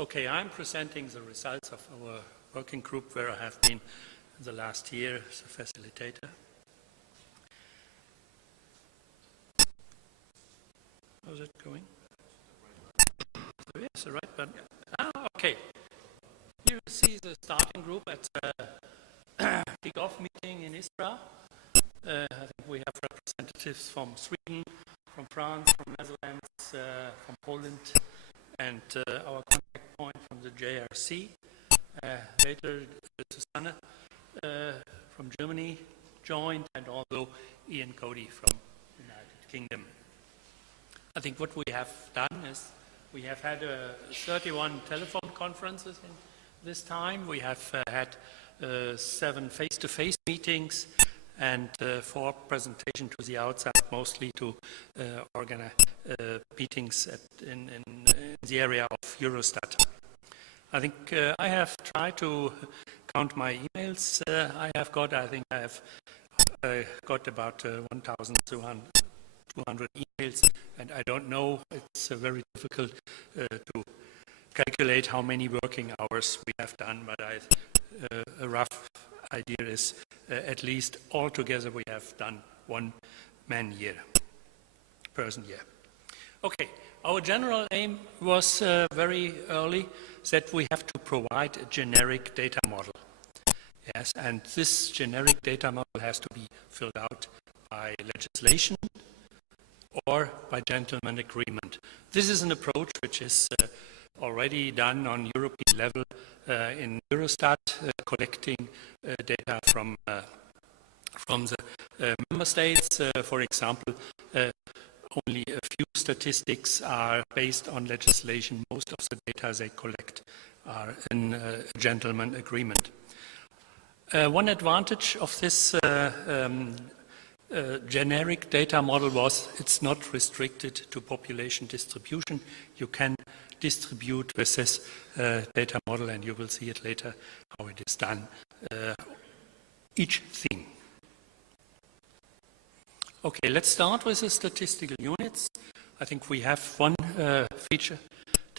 Okay, I'm presenting the results of our working group where I have been the last year as a facilitator. How's it going? Yes, the right button. Okay. Here you see the starting group at the kick-off meeting in Istra. I think we have representatives from Sweden, from France, from Netherlands, from Poland, and our contact point from the JRC. Later, Susanne from Germany joined, and also Ian Cody from the United Kingdom. I think what we have done is we have had 31 telephone conferences in this time. We have had 7 face-to-face meetings and 4 presentations to the outside, mostly to organize meetings in the area of Eurostat. I think I have tried to count my emails I have got. I think I have got about 1,200 emails, and I don't know, it's very difficult to calculate how many working hours we have done, but a rough idea is at least altogether we have done 1 person year. Okay, our general aim was very early that we have to provide a generic data model. Yes, and this generic data model has to be filled out by legislation or by gentleman agreement. This is an approach which is already done on European level in Eurostat, collecting data from the member states. For example, only a few statistics are based on legislation. Most of the data they collect are in a gentleman agreement. One advantage of this generic data model was it's not restricted to population distribution. You can distribute with this data model, and you will see it later how it is done, each theme. Okay, let's start with the statistical units. I think we have one feature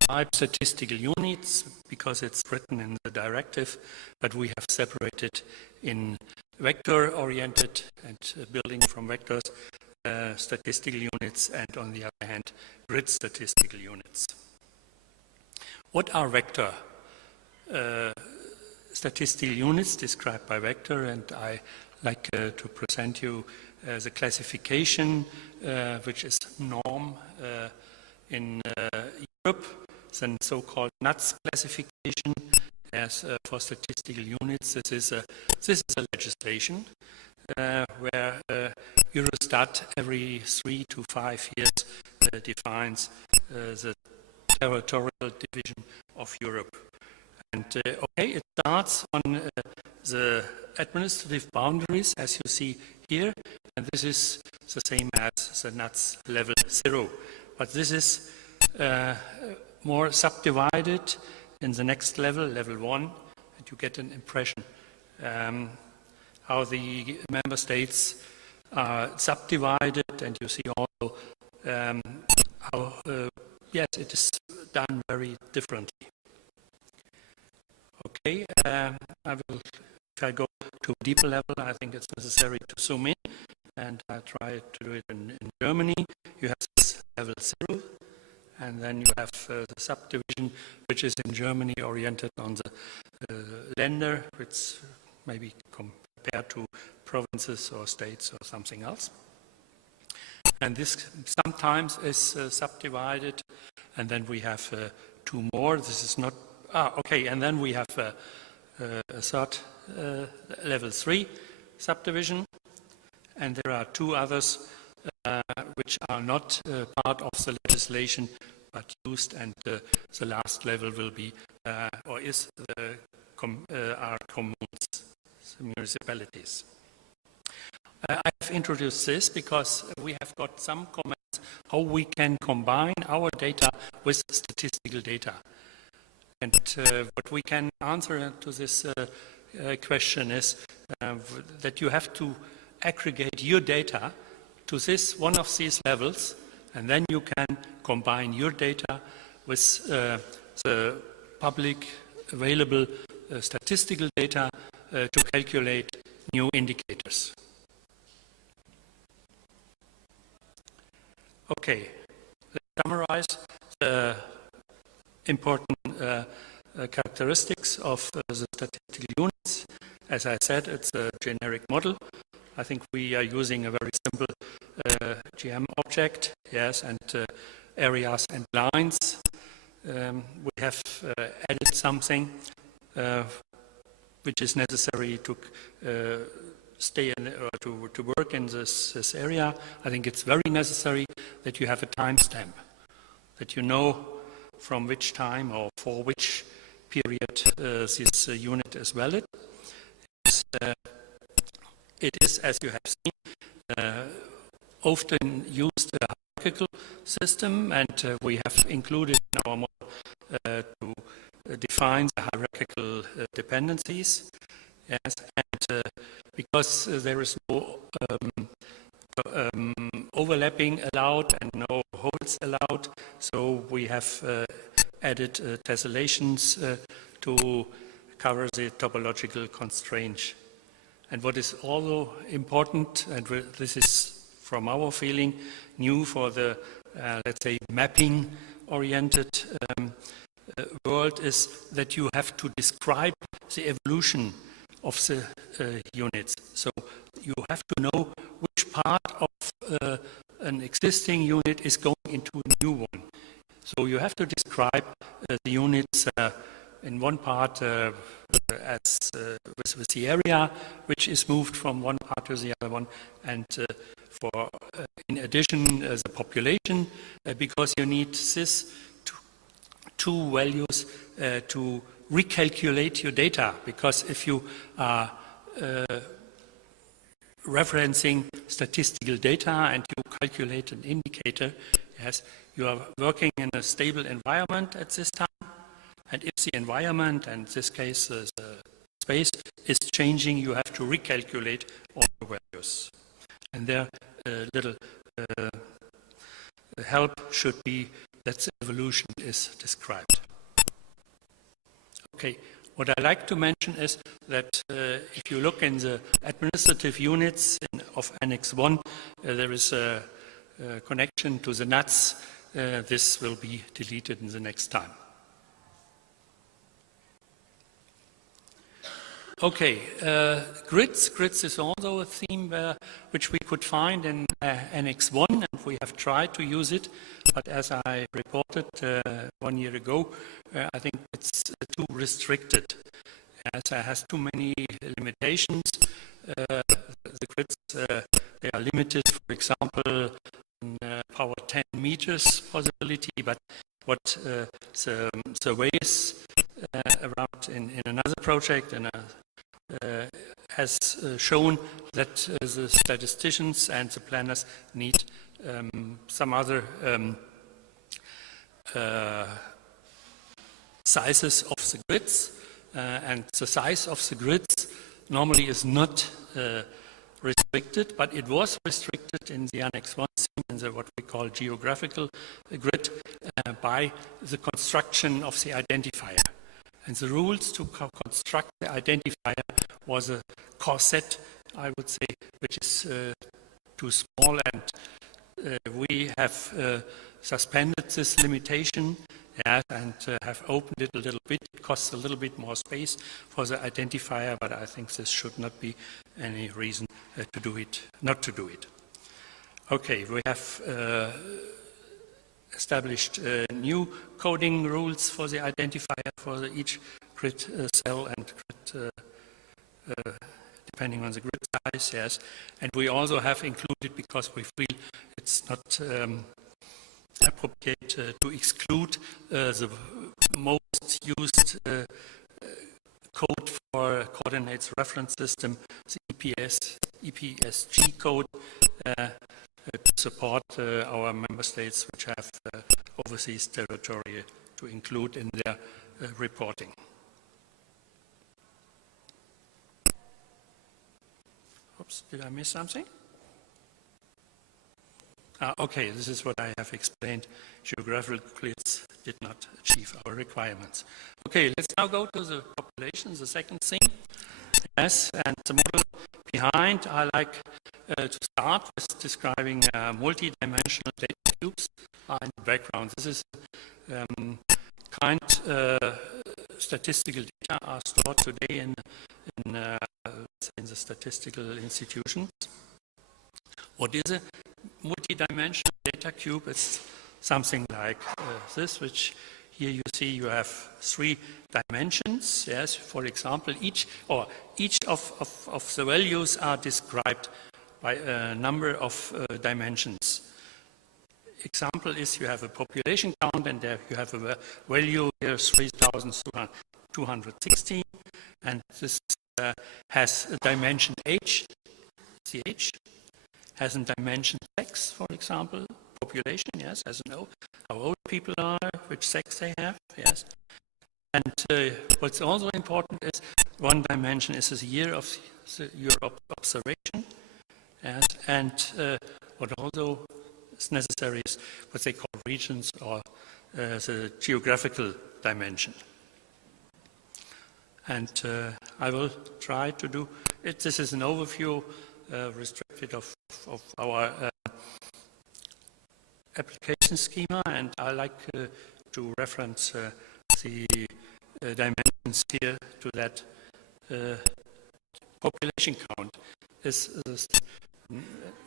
type, statistical units, because it's written in the directive, but we have separated in vector-oriented and building from vectors statistical units, and on the other hand, grid statistical units. What are vector statistical units described by vector? And I like to present you the classification, which is norm in Europe, then so-called NUTS classification. As for statistical units, this is a legislation where Eurostat every 3 to 5 years defines the territorial division of Europe. And okay, it starts on the administrative boundaries, as you see here, and this is the same as the NUTS level 0. But this is more subdivided in the next level, level 1, and you get an impression how the member states are subdivided, and you see also how, yes, it is done very differently. Okay, if I go to a deeper level, I think it's necessary to zoom in, and I try to do it in Germany. You have this level 0, and then you have the subdivision, which is in Germany oriented on the Länder, which maybe compared to provinces or states or something else. And this sometimes is subdivided, and then we have 2 more. This is not, okay, and then we have a third level 3 subdivision, and there are 2 others which are not part of the legislation but used, and the last level will be or is are communes, the municipalities. I've introduced this because we have got some comments how we can combine our data with statistical data. And what we can answer to this question is that you have to aggregate your data to one of these levels, and then you can combine your data with the public available statistical data to calculate new indicators. Okay, let's summarize the important characteristics of the statistical units. As I said, it's a generic model. I think we are using a very simple GM object, yes, and areas and lines. We have added something which is necessary to stay in, or to work in this area. I think it's very necessary that you have a timestamp, that you know from which time or for which period this unit is valid. It is, as you have seen, often used a hierarchical system, and we have included in our model to define the hierarchical dependencies. Yes, and because there is no overlapping allowed and no holes allowed, so we have added tessellations to cover the topological constraint. And what is also important, and this is from our feeling new for the, let's say, mapping-oriented world, is that you have to describe the evolution of the units. So you have to know which part of an existing unit is going into a new one. So you have to describe the units in one part as with the area which is moved from one part to the other one, and for in addition the population, because you need this two values to recalculate your data, because if you are referencing statistical data and you calculate an indicator, yes, you are working in a stable environment at this time, and if the environment, and in this case the space, is changing, you have to recalculate all the values. And their little help should be that the evolution is described. Okay, what I like to mention is that if you look in the administrative units of Annex 1, there is a connection to the nuts. This will be deleted in the next time. Okay, grids. Grids is also a theme which we could find in Annex 1, and we have tried to use it, but as I reported 1 year ago, I think it's too restricted, as it has too many limitations. The grids, they are limited, for example, in power 10 meters possibility, but what the surveys around in another project has shown that the statisticians and the planners need some other sizes of the grids, and the size of the grids normally is not restricted, but it was restricted in the Annex 1 in the what we call geographical grid by the construction of the identifier. And the rules to construct the identifier was a corset, I would say, which is too small, and we have suspended this limitation, yes, and have opened it a little bit. It costs a little bit more space for the identifier, but I think this should not be any reason to do it, not to do it. Okay, we have established new coding rules for the identifier for each grid cell and grid, depending on the grid size, yes. And we also have included, because we feel it's not appropriate to exclude the most used code for coordinates reference system, the EPSG code, to support our member states which have overseas territory to include in their reporting. Oops, did I miss something? Okay, this is what I have explained. Geographical grids did not achieve our requirements. Okay, let's now go to the population, the second thing. Yes, and the model behind, I like to start with describing multi-dimensional data cubes in the background. This is statistical data are stored today in the statistical institutions. What is a multi-dimensional data cube? It's something like this, which here you see you have 3 dimensions. Yes, for example, each of the values are described by a number of dimensions. Example is you have a population count, and there you have a value here 3,216, and this has a dimension age, ch, has a dimension sex, for example, population, yes, has to know how old people are, which sex they have, yes. And what's also important is one dimension is the year of your observation, yes, and what also is necessary is what they call regions or the geographical dimension. And I will try to do it. This is an overview restricted of our application schema, and I like to reference the dimensions here to that. Population count is the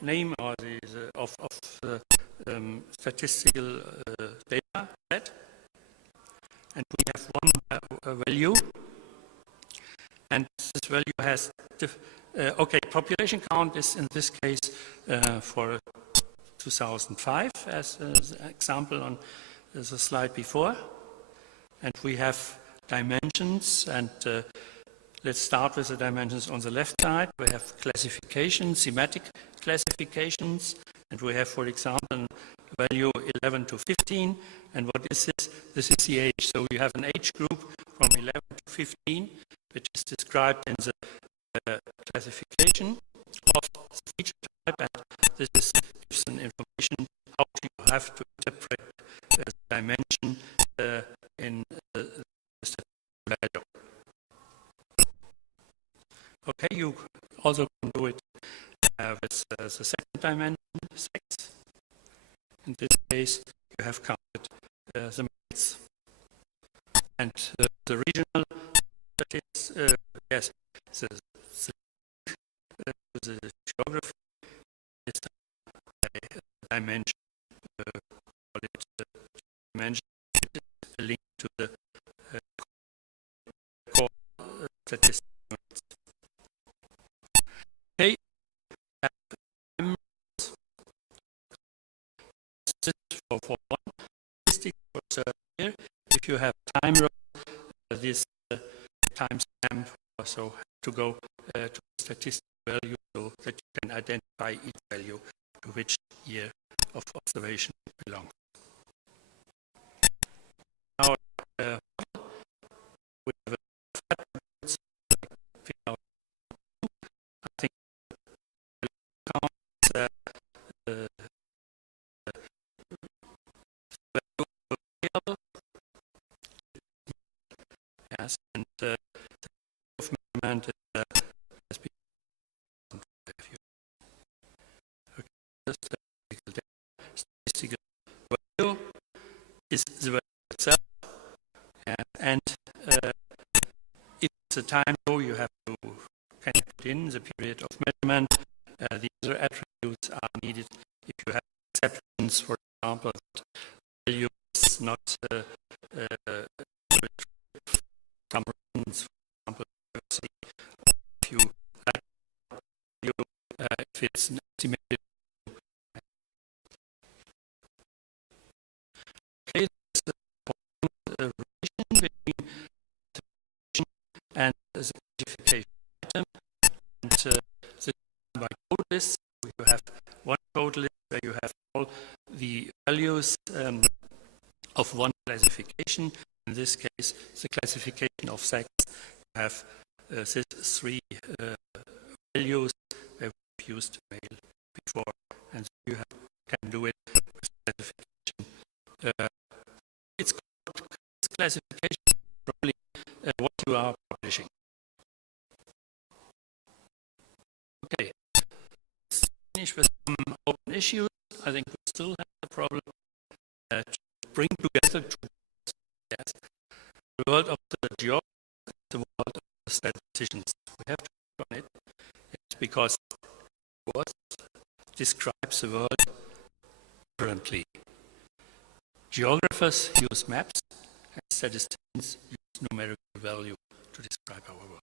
name or of the statistical data set, and we have one value, and this value has population count is in this case for 2005 as an example on the slide before, and we have dimensions, and let's start with the dimensions on the left side. We have classifications, thematic classifications, and we have, for example, value 11 to 15, and what is this? This is the age, so you have an age group from 11 to 15, which is described in the classification of the feature type, and this gives an information how you have to interpret the dimension in the statistical value. Okay, you also can do it with the second dimension, sex. In this case, you have counted the males. And the regional statistics, yes, the geography is a dimension, call it dimension, linked to the core statistics. Okay, for one statistic here, if you have time row, this timestamp also to go to the statistical value so that you can identify each value to which year of observation it belongs. Now, we have I think counts yes, and the of measurement has been statistical value is the value itself, and if it's a time row, you have to put in the period of measurement. The other attributes are needed if you have exceptions, for example, that value is not some reasons, for example, if you if it's an estimated. Okay, this is the relation between the and the certification item, and this by code list. You have one code list where you have all the values of one classification. In this case, the classification of sex. You have these 3 values where we've used male before, and so you have can do it with classification. It's called classification, probably what you are publishing. Okay, let's finish with some open issues. I think we still have the problem to bring together two worlds. Yes, the world of the geographers and the world of the statisticians. We have to work on it, yes, because what describes the world differently. Geographers use maps, and statisticians use numerical value to describe our world.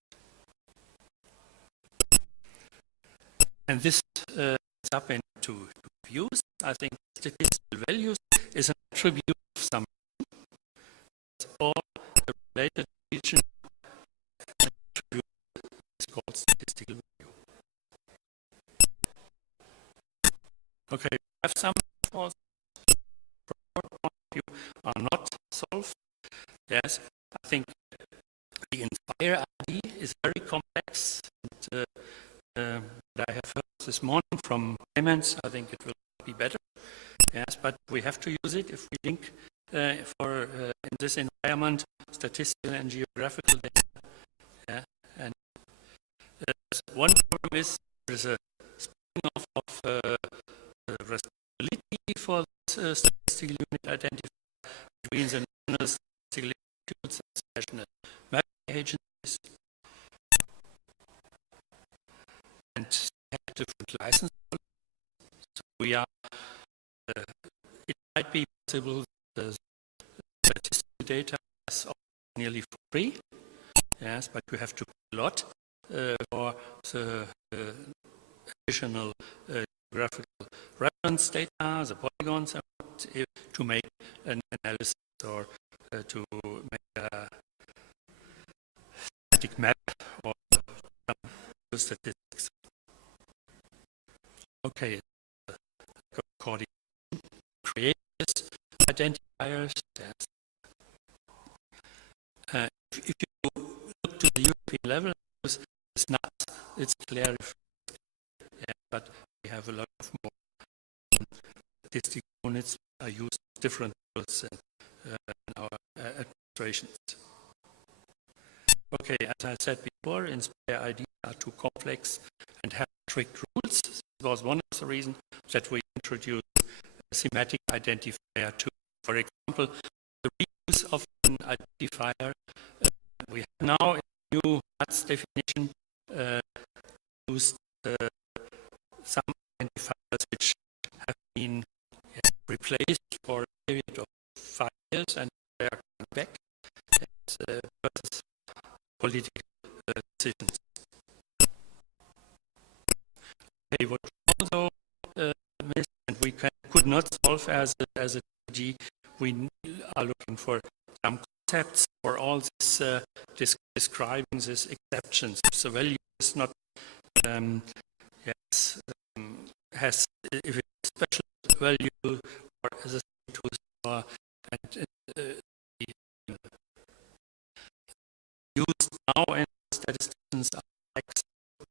And this is up into two views. I think statistical values is an attribute of some, or the related region attribute is called statistical value. Okay, we have some from our point of view are not solved. Yes, I think the entire ID is very complex. And, I have heard this morning from Clemens, I think it will be better. Yes, but we have to use it if we think in this environment, statistical and geographical data. Yeah, and one problem is there is a splitting off of responsibility for this statistical unit identifier between the national statistical institutes and national mapping agencies. And have different license policies. So we are, it might be possible the statistical data is nearly for free, yes, but you have to pay a lot for the additional geographical reference data, the polygons, to make an analysis or to make a static map or some statistics. Okay, coordination, create this identifiers. Yes. If you look to the European level, it's not, it's clear, yeah, but we have a lot of more statistical units are used different tools in our administrations. Okay, as I said before, Inspire ideas are too complex and have strict rules. This was one of the reasons that we introduced a semantic identifier too. For example, the reuse of an identifier, we have now in the new NUTS definition used some identifiers which have been replaced for a period of 5 years and they are coming back versus political decisions. Okay, what we also missed and we could not solve as a DG, we are looking for some concepts for all this describing these exceptions. If the value is not has if it's a special value or as a status used now in statisticians are like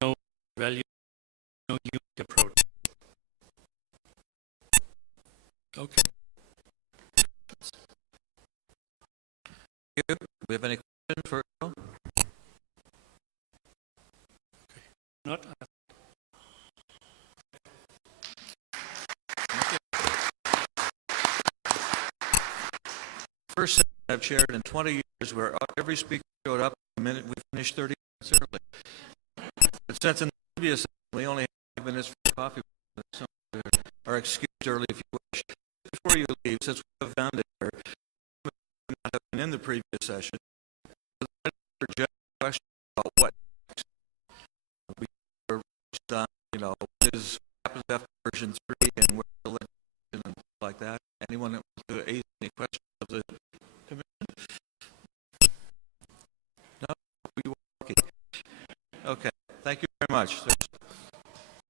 no value, no unique approach. Okay. Do we have any questions for Udo? Okay. Not. First session I've chaired in 20 years where every speaker showed up the minute we finished 30 minutes early. But since in the previous session we only have 5 minutes for coffee, so are excused early if you wish. Before you leave, since we have found it here, you may not have been in the previous session, I'd like to question about what next. We were on, what happens after version 3 and where the legislation and stuff like that. Anyone that wants to ask any questions of the commission? No? We were lucky. Okay. Thank you very much.